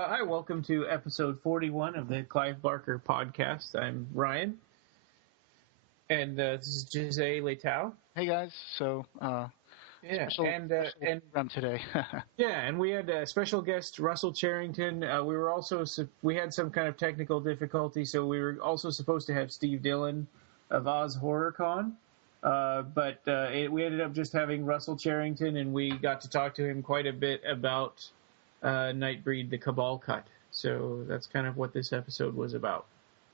Hi, welcome to episode 41 of the Clive Barker podcast. I'm Ryan, and this is Jose Leitao. Hey guys, so special program today. Yeah, and we had a special guest, Russell Cherrington. We had some kind of technical difficulty, so we were also supposed to have Steve Dillon of Oz Horror Con, but we ended up just having Russell Cherrington, and we got to talk to him quite a bit about Nightbreed, the Cabal Cut. So that's kind of what this episode was about.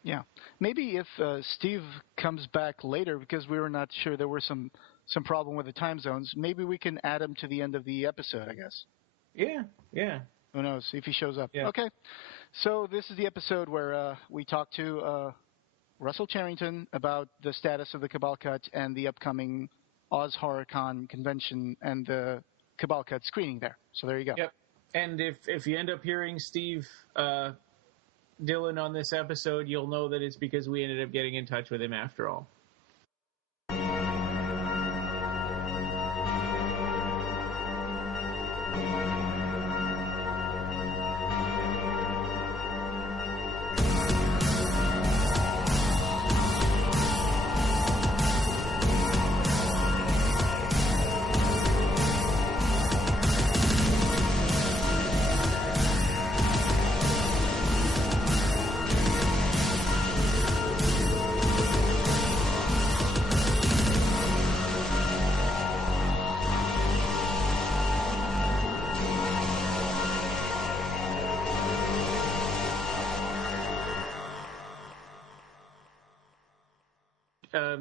Yeah. Maybe if Steve comes back later, because we were not sure, there were some problem with the time zones, maybe we can add him to the end of the episode, I guess. Yeah. Who knows, if he shows up. Yeah. Okay. So this is the episode where we talk to Russell Cherrington about the status of the Cabal Cut and the upcoming Oz Horror Con convention and the Cabal Cut screening there. So there you go. Yep. And if you end up hearing Steve Dillon on this episode, you'll know that it's because we ended up getting in touch with him after all.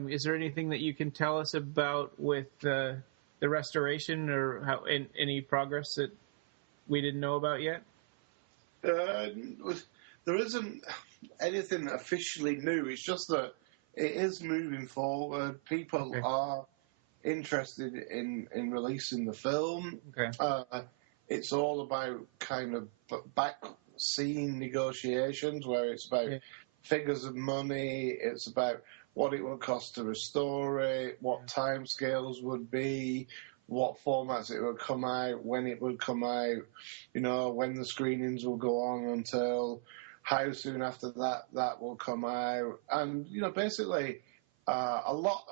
Is there anything that you can tell us about with the restoration, or any progress that we didn't know about yet? There isn't anything officially new. It's just that it is moving forward. People are interested in releasing the film. It's all about kind of back scene negotiations, where it's about figures of money. It's about what it would cost to restore it, what timescales would be, what formats it would come out, when it would come out, when the screenings will go on until, how soon after that will come out. And, basically a lot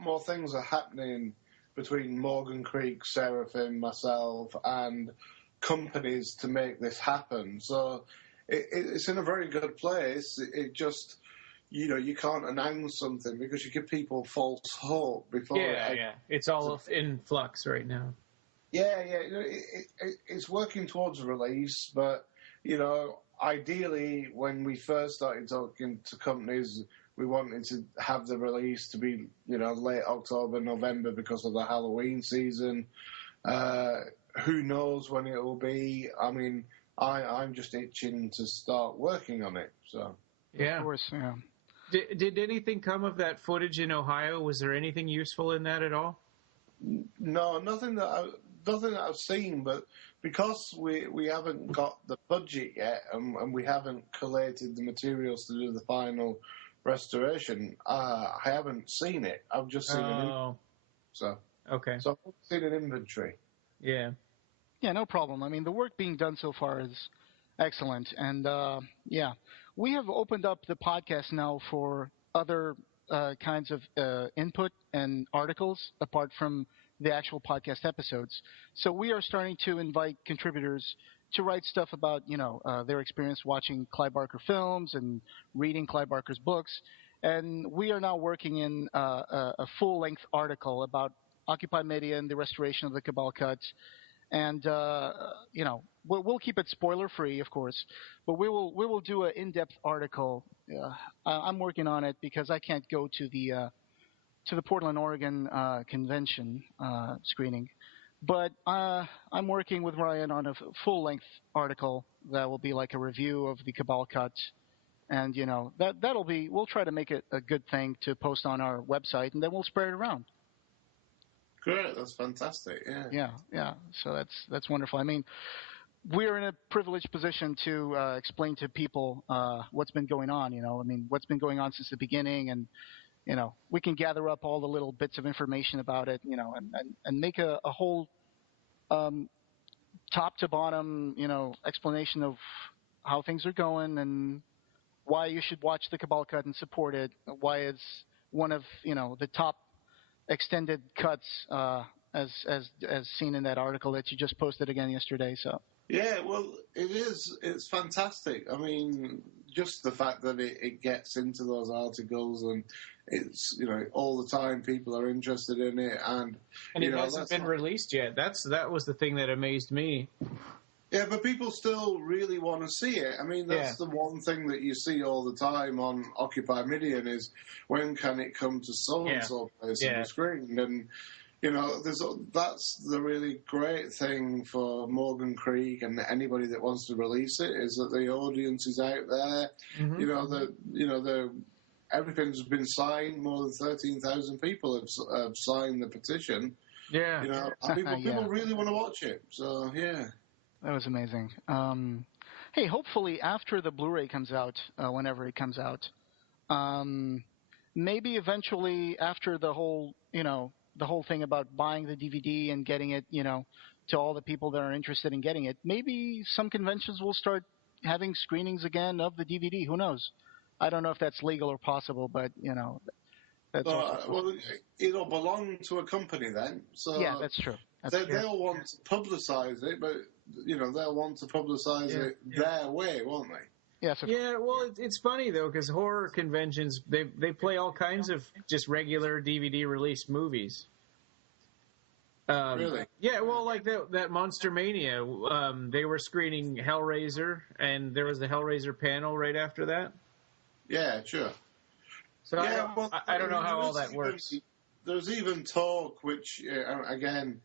more things are happening between Morgan Creek, Seraphim, myself, and companies to make this happen. So it's in a very good place. It just... you can't announce something because you give people false hope before. It's all in flux right now. It's working towards a release, but ideally, when we first started talking to companies, we wanted to have the release to be late October, November because of the Halloween season. Who knows when it will be? I mean, I'm just itching to start working on it. So of course, yeah. Did anything come of that footage in Ohio? Was there anything useful in that at all? No, nothing that I've seen. But because we haven't got the budget yet, and we haven't collated the materials to do the final restoration, I haven't seen it. I've just seen an inventory. So I've seen an inventory. Yeah, no problem. I mean, the work being done so far is excellent, and we have opened up the podcast now for other kinds of input and articles apart from the actual podcast episodes. So we are starting to invite contributors to write stuff about, their experience watching Clive Barker films and reading Clive Barker's books. And we are now working in a full-length article about Occupy Media and the restoration of the Cabal Cut. And, we'll keep it spoiler-free, of course, but we will do an in-depth article. I'm working on it because I can't go to the Portland, Oregon convention screening. But I'm working with Ryan on a full-length article that will be like a review of the Cabal Cut. And, we'll try to make it a good thing to post on our website, and then we'll spread it around. Great, that's fantastic. Yeah. So that's wonderful. I mean, we're in a privileged position to explain to people what's been going on. What's been going on since the beginning, and we can gather up all the little bbits of information about it. And make a whole top to bottom, explanation of how things are going and why you should watch the Cabal cut and support it. Why it's one of the top extended cuts as seen in that article that you just posted again yesterday. So yeah, well, it is. It's fantastic. I mean, just the fact that it gets into those articles and it's all the time people are interested in it and it hasn't been released yet. That was the thing that amazed me. Yeah, but people still really want to see it. I mean, that's the one thing that you see all the time on Occupy Midian is when can it come to so-and-so place on the screen? And, that's the really great thing for Morgan Creek and anybody that wants to release it is that the audience is out there. Mm-hmm. Everything's been signed. More than 13,000 people have signed the petition. Yeah. And people really want to watch it. So, yeah. That was amazing. Hey, hopefully after the Blu-ray comes out, whenever it comes out, maybe eventually after the whole thing about buying the DVD and getting it, to all the people that are interested in getting it, maybe some conventions will start having screenings again of the DVD. Who knows? I don't know if that's legal or possible, but, that's well, it'll belong to a company then. So yeah, that's true. They'll want to publicize it, but they'll want to publicize it their way, won't they? Yes. Yeah. Well, it's funny though because horror conventions they play all kinds of just regular DVD release movies. Really? Yeah. Well, like that Monster Mania, they were screening Hellraiser, and there was the Hellraiser panel right after that. Yeah, sure. So I don't know how all that works. There's even talk, which again.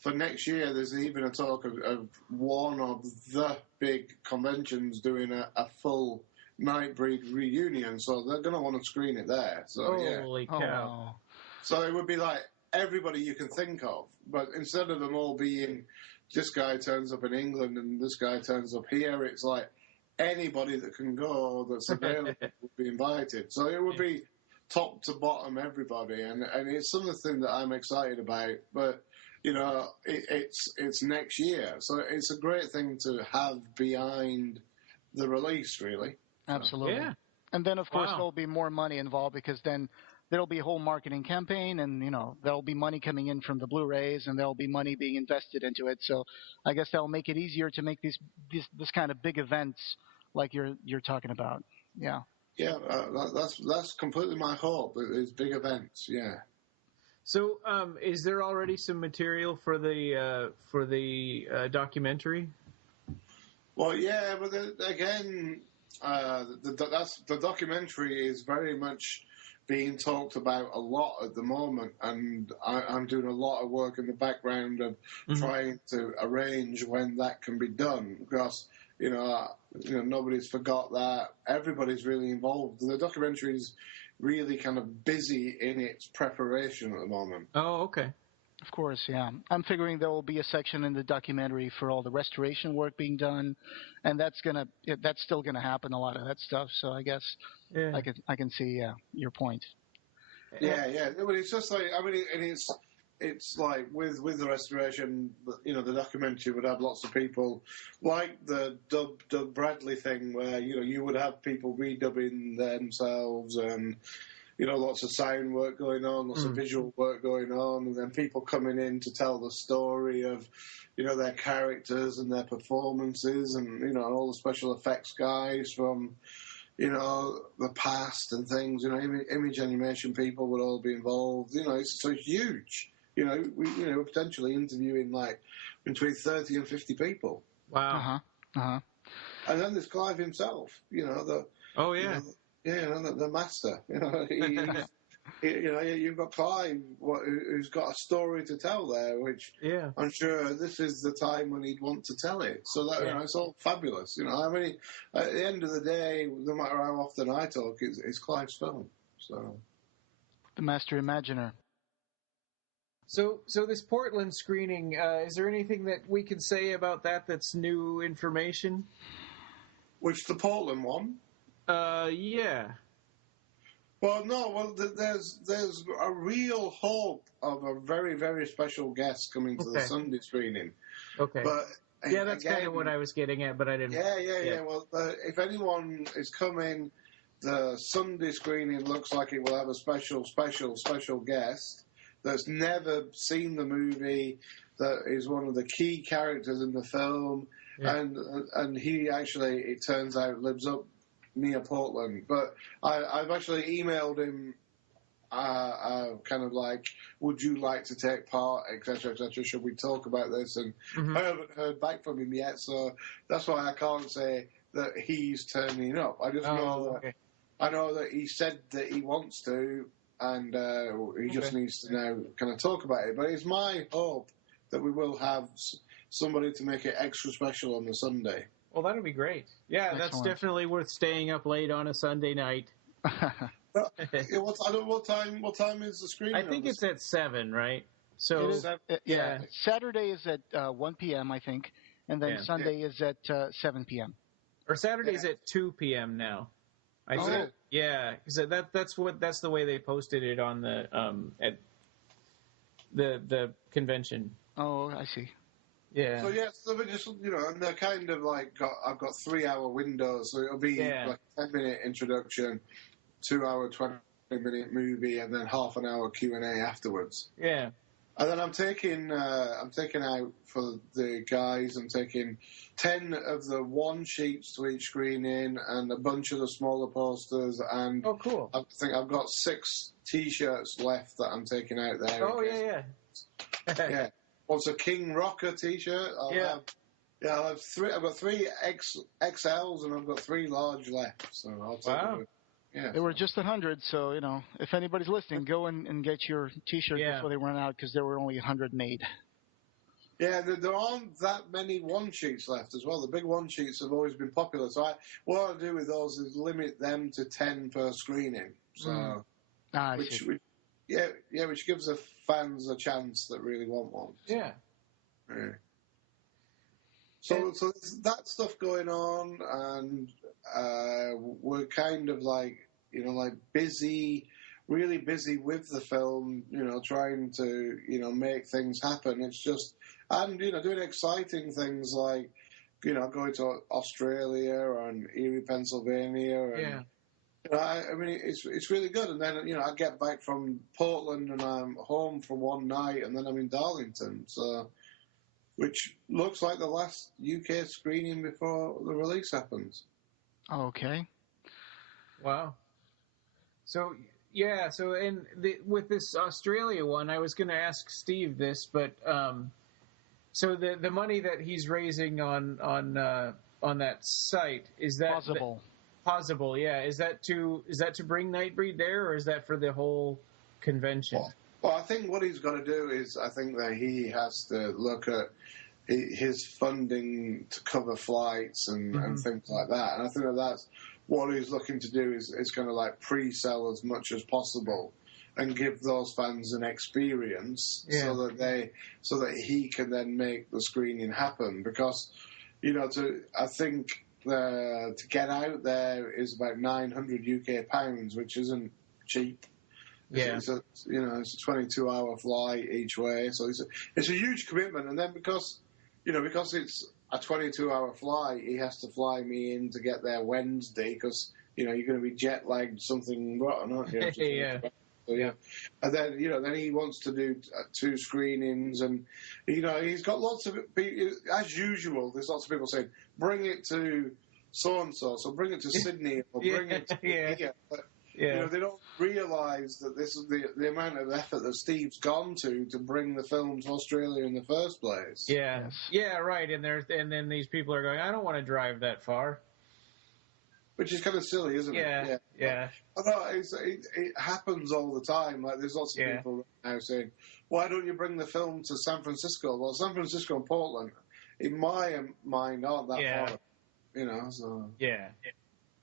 For next year, there's even a talk of one of the big conventions doing a full Nightbreed reunion, so they're going to want to screen it there. So Holy cow! Oh. So it would be like everybody you can think of, but instead of them all being this guy turns up in England and this guy turns up here, it's like anybody that can go that's available would be invited. So it would be top to bottom everybody, and it's something that I'm excited about, but. It's next year, so it's a great thing to have behind the release, really. Absolutely. Yeah. And then, of course, there'll be more money involved because then there'll be a whole marketing campaign and, there'll be money coming in from the Blu-rays and there'll be money being invested into it. So I guess that'll make it easier to make this kind of big events like you're talking about. Yeah. Yeah, that's completely my hope. It's big events, yeah. So, is there already some material for the documentary? Well, yeah, but again, the documentary is very much being talked about a lot at the moment, and I'm doing a lot of work in the background of trying to arrange when that can be done because nobody's forgot that. Everybody's really involved. The documentary is really kind of busy in its preparation at the moment. Oh, okay. Of course, yeah. I'm figuring there will be a section in the documentary for all the restoration work being done, and that's still gonna happen. A lot of that stuff. So I guess I can see your point. Yeah. But it's just like it's like with the restoration, the documentary would have lots of people, like the Doug Bradley thing, where you would have people redubbing themselves, and lots of sound work going on, lots of visual work going on, and then people coming in to tell the story of their characters and their performances, and all the special effects guys from the past and things. Image animation people would all be involved. It's so huge. We're potentially interviewing like between 30 and 50 people. Wow. And then there's Clive himself, the master. You've got Clive, who's got a story to tell there, which I'm sure this is the time when he'd want to tell it. So that it's all fabulous. At the end of the day, no matter how often I talk, it's Clive's film. So the master imaginer. So this Portland screening, is there anything that we can say about that that's new information? Which, the Portland one? Yeah. Well, no. Well, there's a real hope of a very, very special guest coming to the Sunday screening. Okay. But Yeah, that's kind of what I was getting at, but I didn't. Yeah. Well, if anyone is coming, the Sunday screening looks like it will have a special guest that's never seen the movie, that is one of the key characters in the film, and he actually, it turns out, lives up near Portland. But I've actually emailed him, kind of like, would you like to take part, etc., etc. Should we talk about this? And I haven't heard back from him yet, so that's why I can't say that he's turning up. I just know that I know that he said that he wants to, and he just needs to now kind of talk about it. But it's my hope that we will have somebody to make it extra special on the Sunday. Well, that'll be great. Yeah, excellent. That's definitely worth staying up late on a Sunday night. What time is the screening? I think it's at 7, right? So Saturday is at 1 p.m. I think, and then Sunday is at 7 p.m. Or Saturday's at 2 p.m. now. Because that's the way they posted it on the at the convention. Oh, I see. Yeah. So so we just and they're kind of like I've got 3-hour windows, so it'll be like a 10-minute introduction, 2-hour 20-minute movie, and then half an hour Q&A afterwards. Yeah. And then I'm taking out for the guys. I'm taking 10 of the one sheets to each screening and a bunch of the smaller posters. And cool! I think I've got 6 T-shirts left that I'm taking out there. Oh yeah. What's a King Rocker T-shirt? I'll have 3. I've got 3 XLs and I've got 3 large left. So I'll take them. Yeah, they were just 100, so, if anybody's listening, go and get your T-shirt before they run out, because there were only 100 made. Yeah, there aren't that many one-sheets left as well. The big one-sheets have always been popular, so what I do with those is limit them to 10 per screening. So, which gives the fans a chance that really want one. Yeah. So there's that stuff going on, and we're kind of like busy, really busy with the film, trying to make things happen. It's just, and doing exciting things like going to Australia and Erie, Pennsylvania, and I mean it's really good. And then I get back from Portland and I'm home for one night, and then I'm in Darlington, so. Which looks like the last UK screening before the release happens. Okay. Wow. So with this Australia one, I was going to ask Steve this, but so the money that he's raising on that site, is that Possible? Yeah. Is that to bring Nightbreed there, or is that for the whole convention? Well, I think what he's got to do is, I think that he has to look at his funding to cover flights and things like that. And I think that's what he's looking to do is kind of like pre-sell as much as possible and give those fans an experience so that he can then make the screening happen. Because, I think to get out there is about £900 UK, which isn't cheap. Yeah. It's a 22-hour flight each way, so it's a huge commitment. And then because it's a 22-hour flight, he has to fly me in to get there Wednesday because you're going to be jet lagged, something rotten, aren't you? So, and then then he wants to do 2 screenings, and he's got lots of as usual. There's lots of people saying, "Bring it to so and so," so bring it to Sydney or bring it to here. But, they don't realise that this is the amount of effort that Steve's gone to bring the film to Australia in the first place. Yeah, yeah, right. And then these people are going, I don't want to drive that far. Which is kind of silly, isn't it? Yeah. But no, it happens all the time. Like there's lots of people now saying, "Why don't you bring the film to San Francisco?" Well, San Francisco and Portland, in my mind, aren't that far. So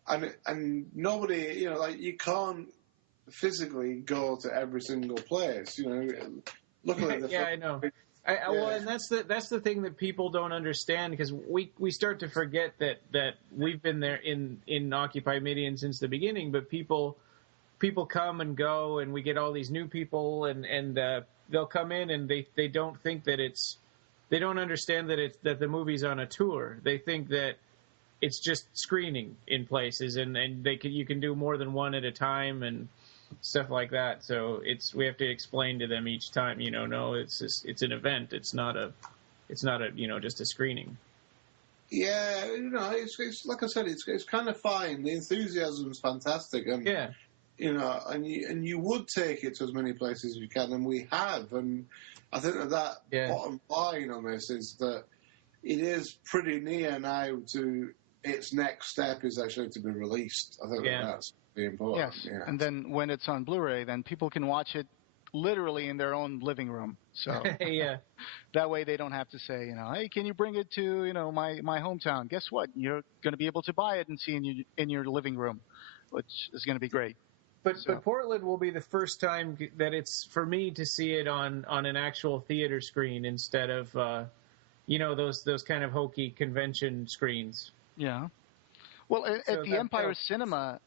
And nobody, you can't physically go to every single place, Luckily, I know. Well, and that's the thing that people don't understand, because we start to forget that we've been there in Occupy Midian since the beginning, but people come and go, and we get all these new people, and they'll come in and they don't think that it's they don't understand that the movie's on a tour. They think that it's just screening in places, and you can do more than one at a time and stuff like that. So we have to explain to them each time, no, it's an event. It's not a just a screening. Yeah, it's like I said, it's kind of fine. The enthusiasm's fantastic, and yeah, and you would take it to as many places as you can, and we have. And I think that bottom line on this is that it is pretty near now to its next step is actually to be released. I think that's really important. Yes, and then when it's on Blu-ray, then people can watch it literally in their own living room. So that way they don't have to say, hey, can you bring it to my hometown? Guess what? You're going to be able to buy it and see in your living room, which is going to be great. But Portland will be the first time that it's for me to see it on an actual theater screen instead of those kind of hokey convention screens. Yeah. Well, at the Empire Cinema,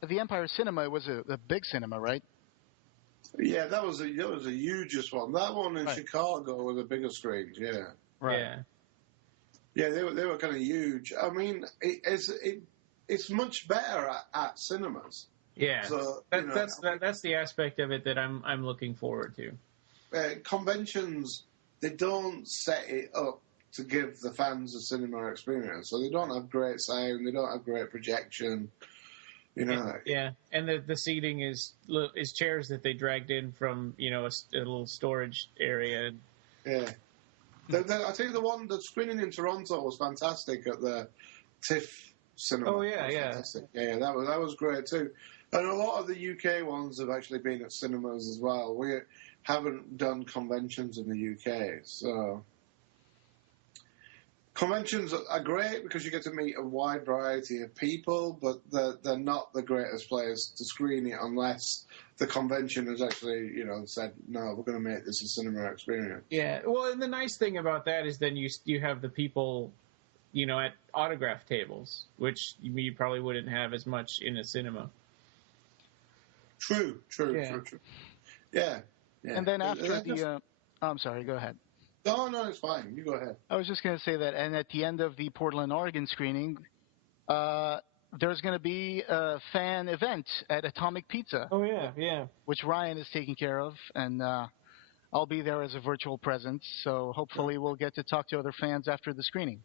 was a big cinema, right? Yeah, that was a hugest one. That one in Chicago was the bigger screens. Yeah. Right. Yeah, they were kind of huge. I mean, it's much better at cinemas. Yeah, so that's the aspect of it that I'm looking forward to. Conventions, they don't set it up to give the fans a cinema experience, so they don't have great sound, they don't have great projection. Yeah, and the seating is chairs that they dragged in from a little storage area. Yeah, I think the screening in Toronto was fantastic at the TIFF cinema. Oh yeah. Yeah, that was great too. And a lot of the UK ones have actually been at cinemas as well. We haven't done conventions in the UK, so conventions are great because you get to meet a wide variety of people, but they're not the greatest place to screen it unless the convention has actually, said, no, we're going to make this a cinema experience. Yeah, well, and the nice thing about that is then you have the people, at autograph tables, which you probably wouldn't have as much in a cinema. True. Yeah. And then after I'm sorry, go ahead. No, it's fine. You go ahead. I was just going to say that, and at the end of the Portland, Oregon screening, there's going to be a fan event at Atomic Pizza. Oh, yeah. Which Ryan is taking care of, and I'll be there as a virtual presence, so hopefully we'll get to talk to other fans after the screening.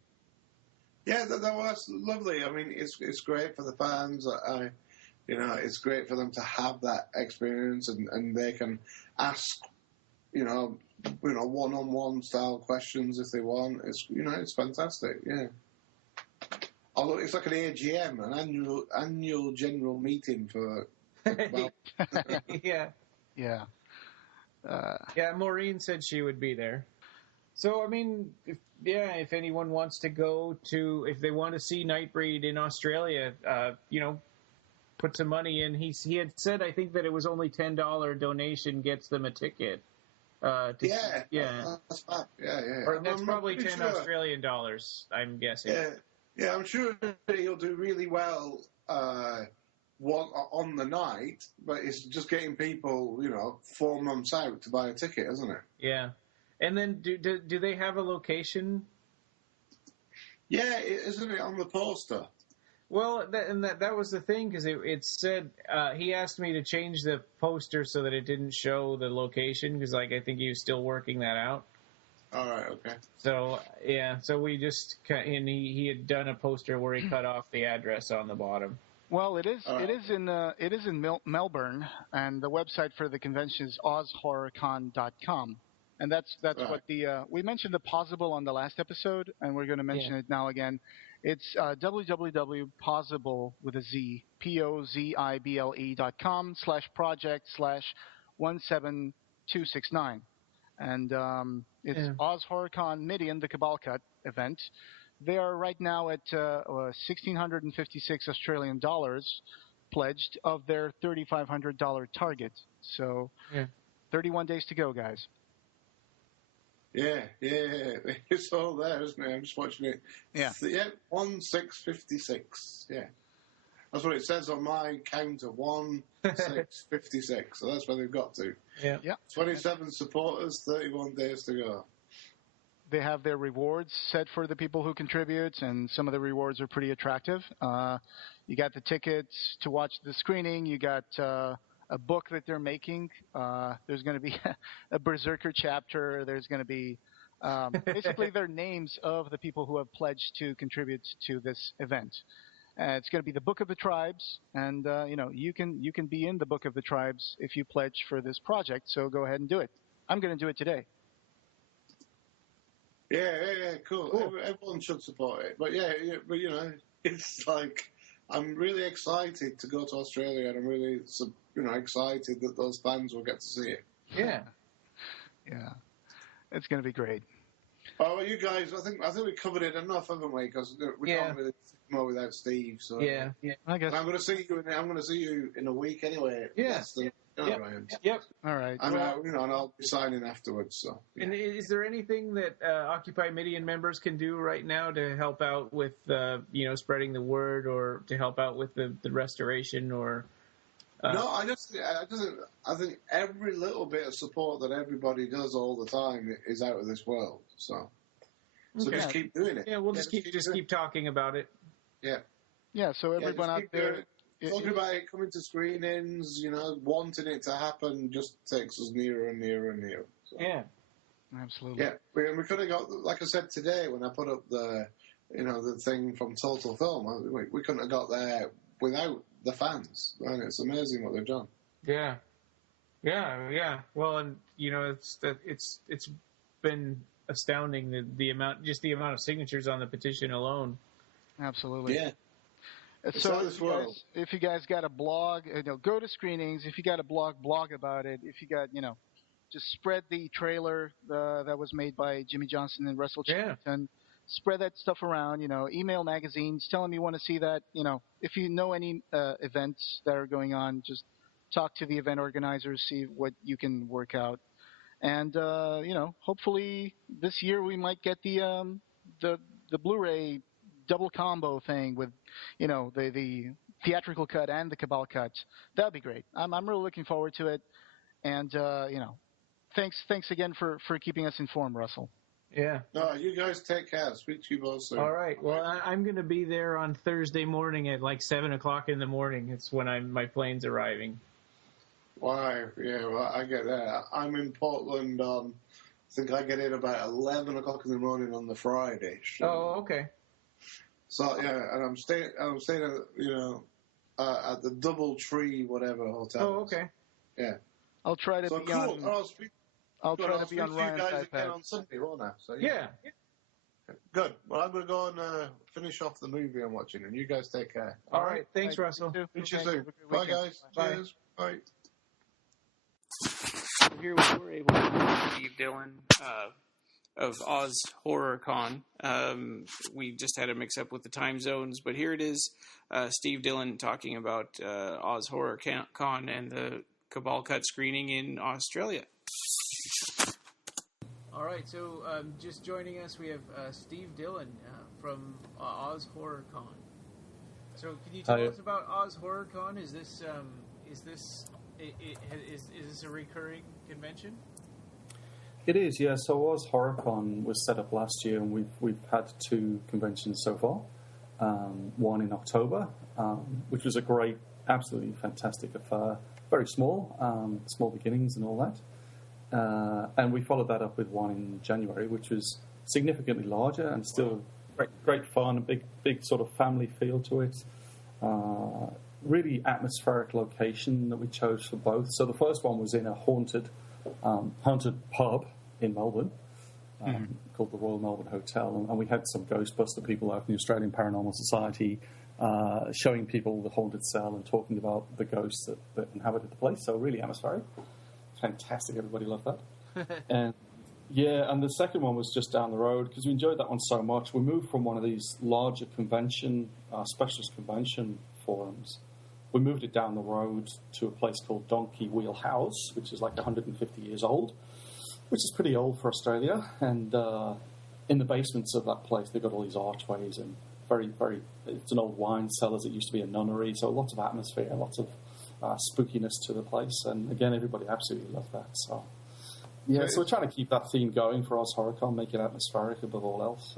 Yeah, that was lovely. I mean, it's great for the fans. It's great for them to have that experience, and they can ask, one-on-one style questions if they want. It's fantastic. Yeah. Although it's like an AGM, an annual general meeting for. Yeah. Yeah. Maureen said she would be there. So, I mean, if anyone wants to if they want to see Nightbreed in Australia, put some money in. He had said, I think, that it was only $10 donation gets them a ticket. That's fine. Yeah. Or that's probably 10 Australian dollars, I'm guessing. Yeah, I'm sure he'll do really well on the night, but it's just getting people, 4 months out to buy a ticket, isn't it? Yeah. And then do they have a location? Yeah, isn't it on the poster? Well, that was the thing, because it said, he asked me to change the poster so that it didn't show the location, because I think he was still working that out. All right, okay. So, so we just, and he had done a poster where he cut off the address on the bottom. Well, it is in Melbourne, and the website for the convention is ozhorrorcon.com. And that's what we mentioned the Possible on the last episode, and we're going to mention it now again. It's www.possible with a Z, pozibele.com/project/17269. And it's Oz HorrorCon Midian, the Cabal Cut event. They are right now at 1,656 Australian dollars pledged of their $3,500 target. So 31 days to go, guys. Yeah. It's all there, isn't it? I'm just watching it. Yeah. 1,656. Yeah. That's what it says on my counter, 1,656. So that's where they've got to. Yeah. 27 supporters, 31 days to go. they have their rewards set for the people who contribute, and some of the rewards are pretty attractive. You got the tickets to watch the screening. You got a book that they're making. There's going to be a Berserker chapter. There's going to be basically their names of the people who have pledged to contribute to this event. It's going to be the Book of the Tribes, and you can be in the Book of the Tribes if you pledge for this project. So go ahead and do it. I'm going to do it today. Yeah, cool. Everyone should support it. But but it's like I'm really excited to go to Australia, and I'm really excited that those fans will get to see it. Yeah, yeah, it's going to be great. Oh, well, you guys, I think we covered it enough, haven't we? Because we can't really more without Steve. So yeah. I guess I'm going to see you in a week anyway. Yeah. Yep. All right. And and I'll be signing afterwards. So. Yeah. And is there anything that Occupy Midian members can do right now to help out with spreading the word, or to help out with the restoration, or? No, I think every little bit of support that everybody does all the time is out of this world. So just keep doing it. Yeah, we'll just keep talking about it. Yeah. Yeah. So everyone out there. Talking about it, coming to screenings, wanting it to happen just takes us nearer and nearer and nearer. So. Yeah, absolutely. Yeah, we could have got, like I said today when I put up the thing from Total Film, we couldn't have got there without the fans. And it's amazing what they've done. Yeah. Well, and it's been astounding the amount of signatures on the petition alone. Absolutely. Yeah. So if you guys got a blog, go to screenings. If you got a blog about it. If you got, just spread the trailer that was made by Jimmy Johnson and Russell Cherrington. Spread that stuff around. Email magazines. Tell them you want to see that. If you know any events that are going on, just talk to the event organizers. See what you can work out. And hopefully this year we might get the Blu-ray double combo thing with, the theatrical cut and the Cabal cut. That'd be great. I'm really looking forward to it. And, thanks again for keeping us informed, Russell. Yeah. No, you guys take care. Speak to you both soon. All right. Well, I'm going to be there on Thursday morning at like 7:00 in the morning. It's when my plane's arriving. Why? Yeah, well, I get that. I'm in Portland on, I think I get in about 11:00 in the morning on the Friday. So. Oh, okay. So yeah, and I'm staying at at the Doubletree whatever hotel. Oh, okay. Yeah. I'll try to be on. I'll try to be on Ryan's iPad. again on Sunday, won't I? So, yeah. Good. Well, I'm going to go and finish off the movie I'm watching, and you guys take care. All right. Thanks, Russell. Meet you soon. Bye, guys. Bye. Cheers. Bye. Here we were able to meet Steve Dillon of Oz Horror Con. We just had a mix-up with the time zones, but here it is, Steve Dillon talking about Oz Horror Con and the Cabal Cut screening in Australia. All right, so just joining us, we have Steve Dillon from Oz Horror Con. So can you tell us about Oz Horror Con? Is this a recurring convention? It is, yeah. So Oz HorrorCon was set up last year, and we've had 2 conventions so far. One in October, which was a great, absolutely fantastic affair. Very small, small beginnings and all that. And we followed that up with one in January, which was significantly larger and still great fun, a big sort of family feel to it. Really atmospheric location that we chose for both. So the first one was in a haunted pub in Melbourne called the Royal Melbourne Hotel, and we had some Ghostbuster people out from the Australian Paranormal Society showing people the haunted cell and talking about the ghosts that inhabited the place. So really atmospheric. Fantastic. Everybody loved that. And the second one was just down the road because we enjoyed that one so much. We moved from one of these larger specialist convention forums. We moved it down the road to a place called Donkey Wheel House, which is like 150 years old, which is pretty old for Australia. And in the basements of that place, they've got all these archways and very, very, it's an old wine cellar. It used to be a nunnery, so lots of atmosphere, lots of spookiness to the place. And again, everybody absolutely loved that. So Yeah, so we're trying to keep that theme going for Oz HorrorCon, make it atmospheric above all else.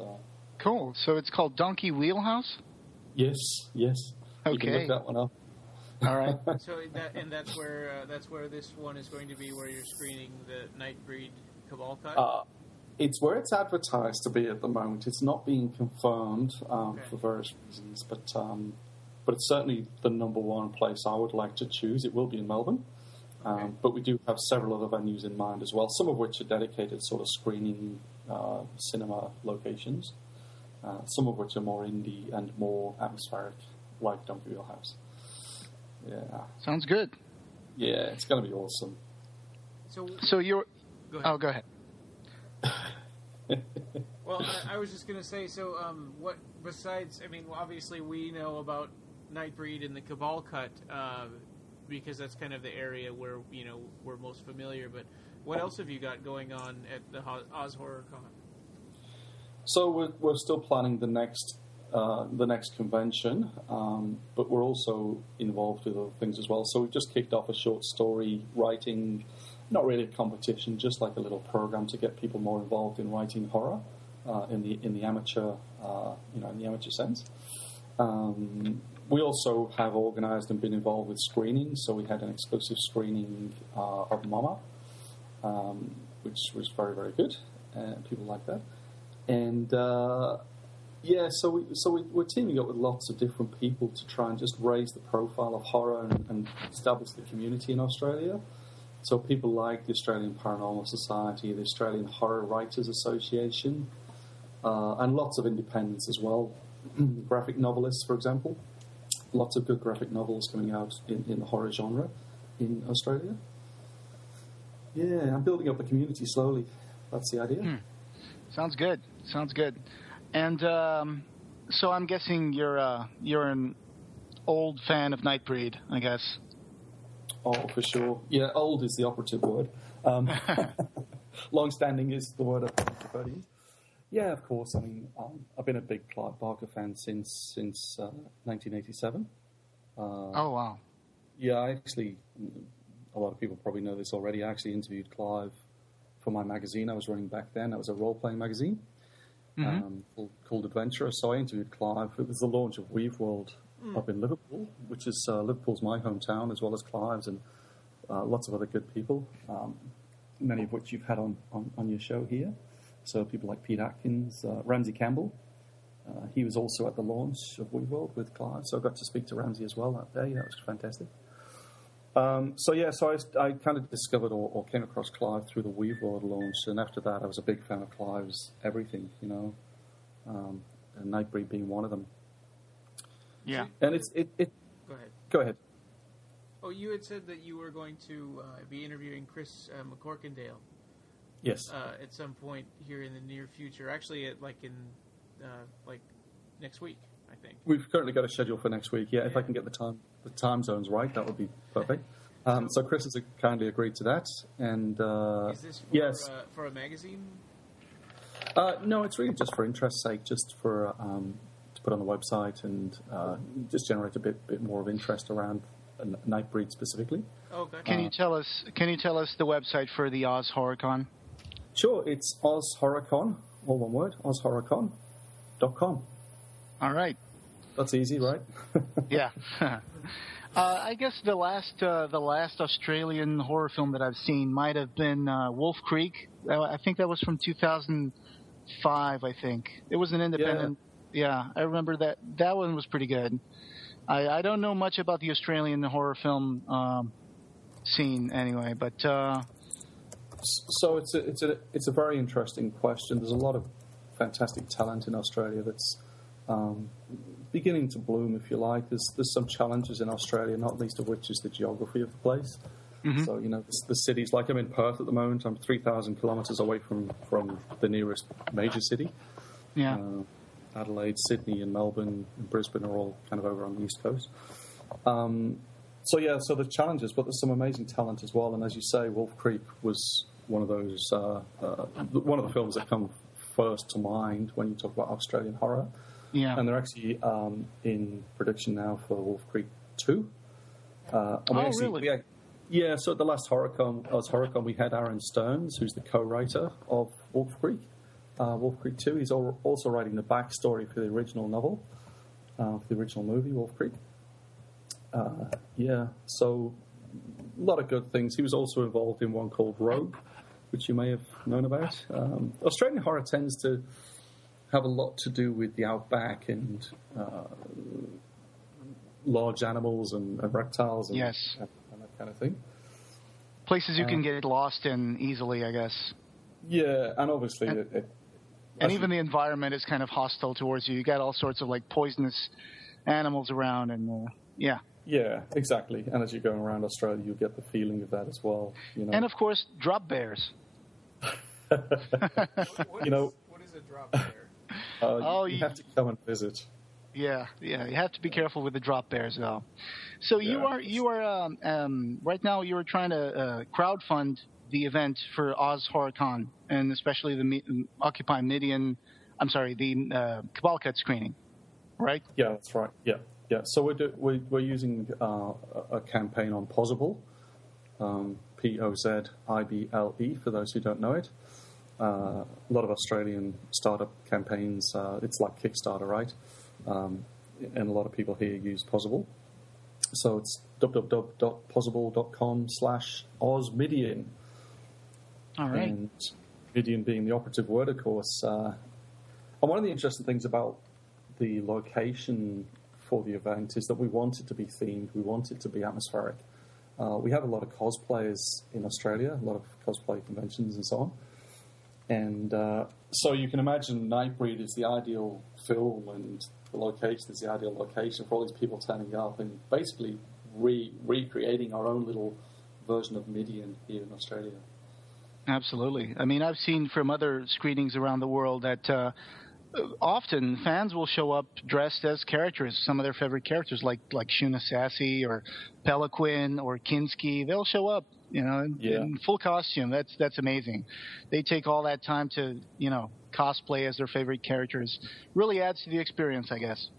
Cool. So it's called Donkey Wheelhouse? Yes. Okay. You can look that one up. All right. So that's where this one is going to be, where you're screening the Nightbreed Cabal Cut? It's where it's advertised to be at the moment. It's not being confirmed for various reasons, but it's certainly the number one place I would like to choose. It will be in Melbourne. But we do have several other venues in mind as well, some of which are dedicated sort of screening cinema locations, some of which are more indie and more atmospheric, like Donkey Wheelhouse. Yeah. Sounds good. Yeah, it's going to be awesome. So you're... Go ahead. Oh, go ahead. Well, I was just going to say, so what besides... I mean, obviously we know about Nightbreed and the Cabal Cut, because that's kind of the area where, we're most familiar. But what else have you got going on at the Oz HorrorCon? So we're still planning the next convention, but we're also involved with other things as well. So we've just kicked off a short story writing, not really a competition, just like a little program to get people more involved in writing horror in the amateur, in the amateur sense. We also have organised and been involved with screenings. So we had an exclusive screening of Mama, which was very, very good. People like that. And so we're teaming up with lots of different people to try and just raise the profile of horror and establish the community in Australia. So people like the Australian Paranormal Society, the Australian Horror Writers Association, and lots of independents as well. Graphic novelists, for example. Lots of good graphic novels coming out in the horror genre in Australia. Yeah, I'm building up a community slowly. That's the idea. Sounds good. And so I'm guessing you're an old fan of Nightbreed, I guess. Oh, for sure. Yeah, old is the operative word. Long-standing is the word I prefer to use. Yeah, of course. I mean, I've been a big Clive Barker fan since 1987. Oh, wow. Yeah, a lot of people probably know this already. I actually interviewed Clive for my magazine I was running back then. That was a role-playing magazine called Adventurer. So I interviewed Clive. It was the launch of Weave World up in Liverpool, which is Liverpool's my hometown, as well as Clive's, and lots of other good people, many of which you've had on your show here. So people like Pete Atkins, Ramsey Campbell. He was also at the launch of Weave World with Clive, so I got to speak to Ramsey as well that day. That was fantastic. So I kind of discovered or came across Clive through the Weave World launch, and after that I was a big fan of Clive's everything, and Nightbreed being one of them. Yeah. And it. Go ahead. Oh, you had said that you were going to be interviewing Chris McCorkindale. Yes. At some point here in the near future. Actually, next week, I think. We've currently got a schedule for next week. Yeah, if I can get the time zones right, that would be perfect. So Chris has kindly agreed to that. And is this for a magazine? No, it's really just for interest's sake, just for to put on the website and just generate a bit more of interest around Nightbreed specifically. Okay. Can you tell us the website for the Oz HorrorCon? Sure, it's Oz HorrorCon, all one word, ozhorrorcon.com. All right. That's easy, right? Yeah. I guess the last Australian horror film that I've seen might have been Wolf Creek. I think that was from 2005, I think. It was an independent. Yeah, I remember that. That one was pretty good. I don't know much about the Australian horror film scene anyway, but... So it's a very interesting question. There's a lot of fantastic talent in Australia that's beginning to bloom, if you like. There's some challenges in Australia, not least of which is the geography of the place. Mm-hmm. So, the cities, like I'm in Perth at the moment, I'm 3,000 kilometres away from the nearest major city. Yeah. Adelaide, Sydney and Melbourne and Brisbane are all kind of over on the East Coast. So the challenges, but there's some amazing talent as well. And as you say, Wolf Creek was one of those, one of the films that come first to mind when you talk about Australian horror. Yeah. And they're actually in production now for Wolf Creek 2. Really? Yeah, so at the last HorrorCon, we had Aaron Stearns, who's the co-writer of Wolf Creek 2. He's also writing the backstory for the original novel, for the original movie, Wolf Creek. So a lot of good things. He was also involved in one called Rogue, which you may have known about. Australian horror tends to have a lot to do with the outback and large animals and reptiles and, yes. and that kind of thing. Places you can get lost in easily, I guess. Yeah, and obviously... And even the environment is kind of hostile towards you. You got all sorts of like poisonous animals around, and yeah. Yeah, exactly. And as you're going around Australia, you get the feeling of that as well. You know. And of course, drop bears. What is a drop bear? You have to come and visit. Yeah. You have to be careful with the drop bears, though. So you are right now. You are trying to crowdfund the event for Oz HorrorCon, and especially the Occupy Midian. I'm sorry, the Cabal Cut screening, right? Yeah, that's right. Yeah. So we're using a campaign on Pozible, Pozible for those who don't know it. A lot of Australian startup campaigns. It's like Kickstarter, right? And a lot of people here use Pozible. So it's www.pozible.com/OzMidian. All right. And Midian being the operative word, of course. And one of the interesting things about the location for the event is that we want it to be themed. We want it to be atmospheric. We have a lot of cosplayers in Australia, a lot of cosplay conventions and so on. And so you can imagine Nightbreed is the ideal film, and the location is the ideal location for all these people turning up and basically recreating our own little version of Midian here in Australia. Absolutely. I mean, I've seen from other screenings around the world that often fans will show up dressed as characters, some of their favorite characters, like Shuna Sassy or Peliquin or Kinski. They'll show up, in full costume. That's amazing. They take all that time to, cosplay as their favorite characters. Really adds to the experience, I guess.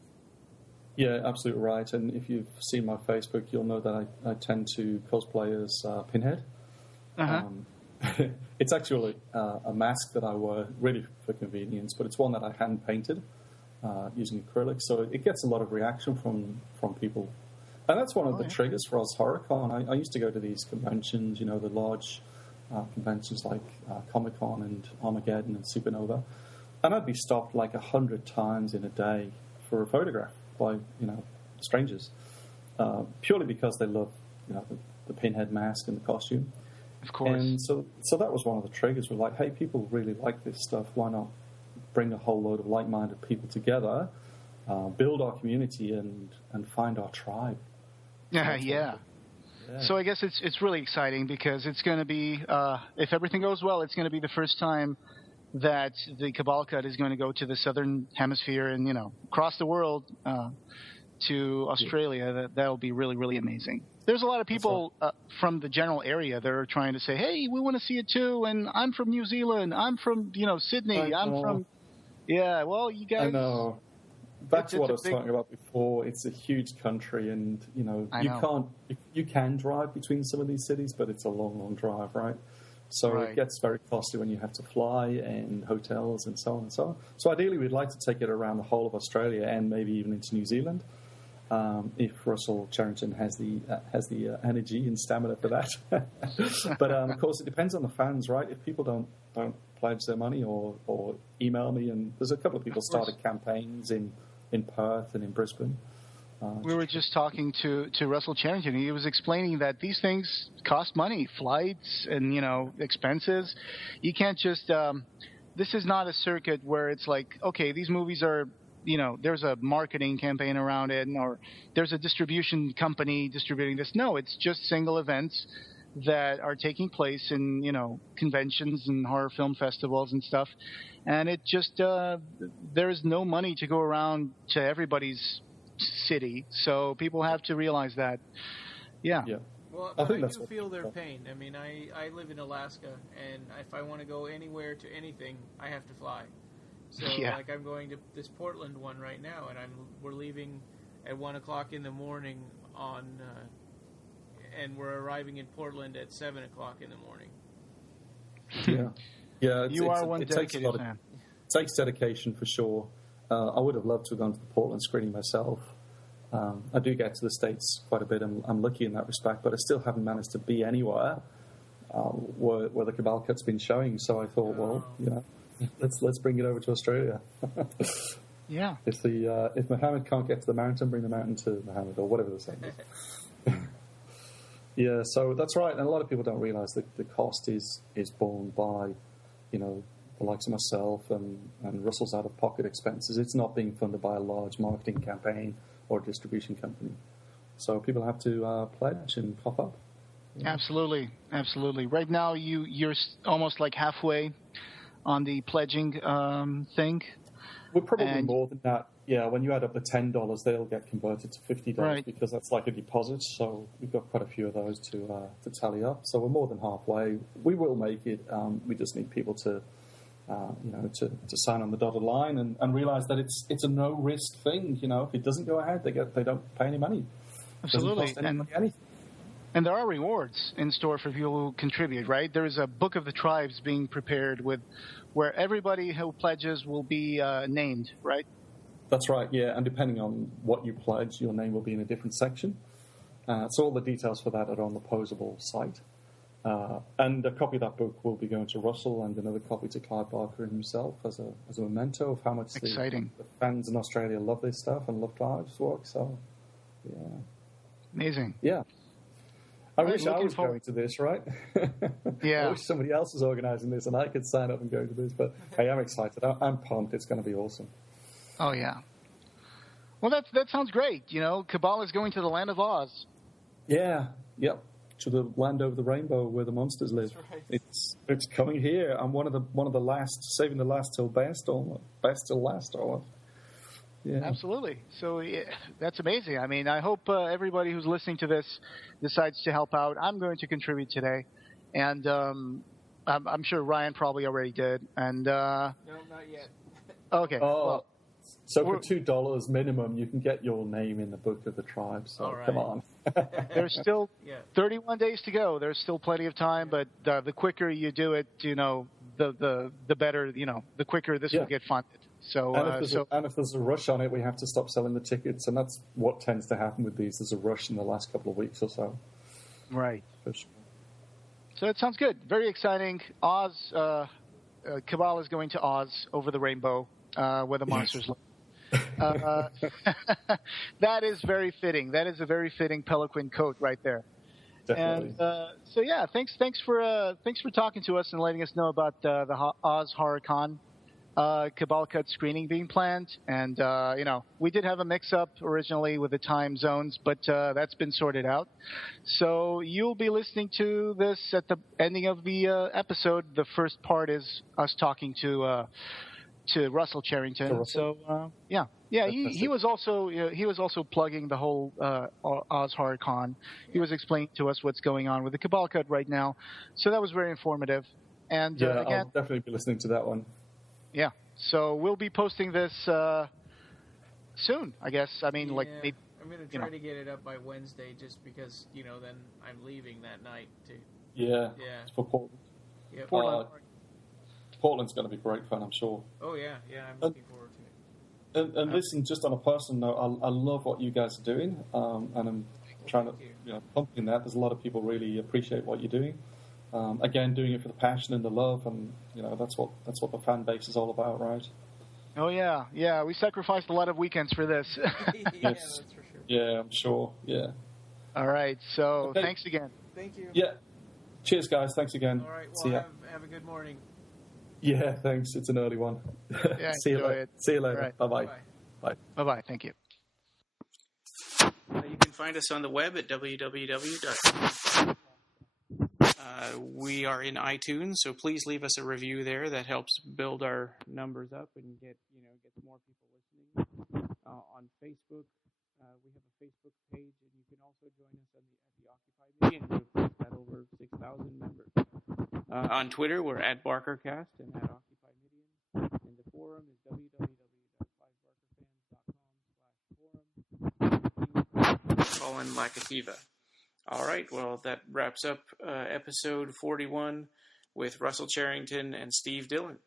Yeah, absolutely right. And if you've seen my Facebook, you'll know that I tend to cosplay as Pinhead. Uh-huh. It's actually a mask that I wear really for convenience, but it's one that I hand painted using acrylic, so it gets a lot of reaction from people. And that's one of the triggers for Oz HorrorCon. I used to go to these conventions, the large conventions like Comic-Con and Armageddon and Supernova, and I'd be stopped like 100 times in a day for a photograph by, strangers, purely because they love, the Pinhead mask and the costume. Of course. And so that was one of the triggers. We're like, hey, people really like this stuff. Why not bring a whole load of like-minded people together, build our community, and find our tribe? Yeah. So I guess it's really exciting because it's going to be, if everything goes well, it's going to be the first time that the Cabal Cut is going to go to the Southern Hemisphere and, across the world to Australia. That'll be really, really amazing. There's a lot of people from the general area that are trying to say, hey, we want to see it too, and I'm from New Zealand, I'm from, Sydney, I'm from... Yeah, well, you guys... I know. Back to what I was talking about before, it's a huge country, and, you can drive between some of these cities, but it's a long, long drive, right? So It gets very costly when you have to fly, and hotels, and so on and so on. So ideally, we'd like to take it around the whole of Australia, and maybe even into New Zealand. If Russell Cherrington has the energy and stamina for that. But of course, it depends on the fans, right? If people don't pledge their money or email me, and there's a couple of people started campaigns in Perth and in Brisbane. We were just talking to Russell Cherrington. He was explaining that these things cost money, flights and expenses. You can't just. This is not a circuit where it's like, okay, these movies are. There's a marketing campaign around it, or there's a distribution company distributing this. No, it's just single events that are taking place in, conventions and horror film festivals and stuff. And it just, there's no money to go around to everybody's city. So people have to realize that. Yeah. Well, I do feel their pain. I mean, I live in Alaska, and if I want to go anywhere to anything, I have to fly. So, like, I'm going to this Portland one right now, and we're leaving at 1:00 in the morning on and we're arriving in Portland at 7 o'clock in the morning. Yeah. You are one dedicated fan. It takes dedication for sure. I would have loved to have gone to the Portland screening myself. I do get to the States quite a bit. I'm lucky in that respect, but I still haven't managed to be anywhere where the Cabal Cut's been showing. So I thought, let's bring it over to Australia. Yeah. If Mohammed can't get to the mountain, bring the mountain to Mohammed, or whatever the saying is. Yeah, so that's right. And a lot of people don't realise that the cost is borne by, the likes of myself and Russell's out-of-pocket expenses. It's not being funded by a large marketing campaign or distribution company. So people have to pledge and cough up. Yeah. Absolutely. Right now, you're almost like halfway on the pledging thing. We're probably more than that. Yeah, when you add up the $10, they'll get converted to $50 because that's like a deposit. So we've got quite a few of those to tally up. So we're more than halfway. We will make it. We just need people to sign on the dotted line and realize that it's a no risk thing. If it doesn't go ahead, they don't pay any money. Absolutely. Doesn't cost anyone anything. And there are rewards in store for people who contribute, right? There is a Book of the Tribes being prepared where everybody who pledges will be named, right? That's right, yeah. And depending on what you pledge, your name will be in a different section. So all the details for that are on the Posable site. And a copy of that book will be going to Russell and another copy to Clive Barker himself as a memento of how much the fans in Australia love this stuff and love Clive's work. So, yeah. Amazing. Yeah. I wish I was going to this, right? Yeah. I wish somebody else was organising this and I could sign up and go to this. But hey, I'm excited. I'm pumped. It's going to be awesome. Oh, yeah. Well, that sounds great. Cabal is going to the land of Oz. Yeah. Yep. To the land over the rainbow where the monsters live. Right. It's coming here. I'm one of the last, saving the last till best till last almost. Yeah. Absolutely. So that's amazing. I mean, I hope everybody who's listening to this decides to help out. I'm going to contribute today, and I'm sure Ryan probably already did. And no, not yet. Okay. Oh, so for $2 minimum, you can get your name in the Book of the Tribe. So come on. There's still 31 days to go. There's still plenty of time, but the quicker you do it, the better. The quicker this will get funded. So, and if there's a rush on it, we have to stop selling the tickets, and that's what tends to happen with these. There's a rush in the last couple of weeks or so. Right. For sure. So it sounds good. Very exciting. Oz, Cabal is going to Oz over the rainbow, where the monsters live. That is very fitting. That is a very fitting Pelican coat right there. Definitely. And thanks for talking to us and letting us know about the Oz Horror Con. Cabal Cut screening being planned, and we did have a mix-up originally with the time zones, but that's been sorted out. So you'll be listening to this at the ending of the episode. The first part is us talking to Russell Cherrington. So he was also plugging the whole Oz Horror Con. He was explaining to us what's going on with the Cabal Cut right now. So that was very informative. And again, I'll definitely be listening to that one. Yeah, so we'll be posting this soon, I guess. I mean, maybe, I'm going to try to get it up by Wednesday, just because then I'm leaving that night too. Yeah. It's for Portland. Yeah, Portland's going to be great fun, I'm sure. Oh yeah, I'm looking forward to it. And listen, just on a personal note, I love what you guys are doing, and I'm trying to pumping that. There's a lot of people really appreciate what you're doing. Again, doing it for the passion and the love, and that's what the fan base is all about, right? Oh yeah. We sacrificed a lot of weekends for this. Yes, that's for sure. Yeah, I'm sure. Yeah. All right. So thanks again. Thank you. Yeah. Cheers, guys. Thanks again. All right. Well, see ya. Have a good morning. Yeah. Thanks. It's an early one. Yeah. See you later. See you later. Right. Bye-bye. Bye. Bye-bye. Thank you. You can find us on the web at www. We are in iTunes, so please leave us a review there. That helps build our numbers up and get more people listening. On Facebook, we have a Facebook page, and you can also join us at the Occupy Media group. We've got over 6,000 members. On Twitter, we're at BarkerCast and at Occupy Media, and the forum is www.clivebarkerfans.com/forum. Colin Lakativa. All right, well, that wraps up episode 41 with Russell Cherrington and Steve Dillon.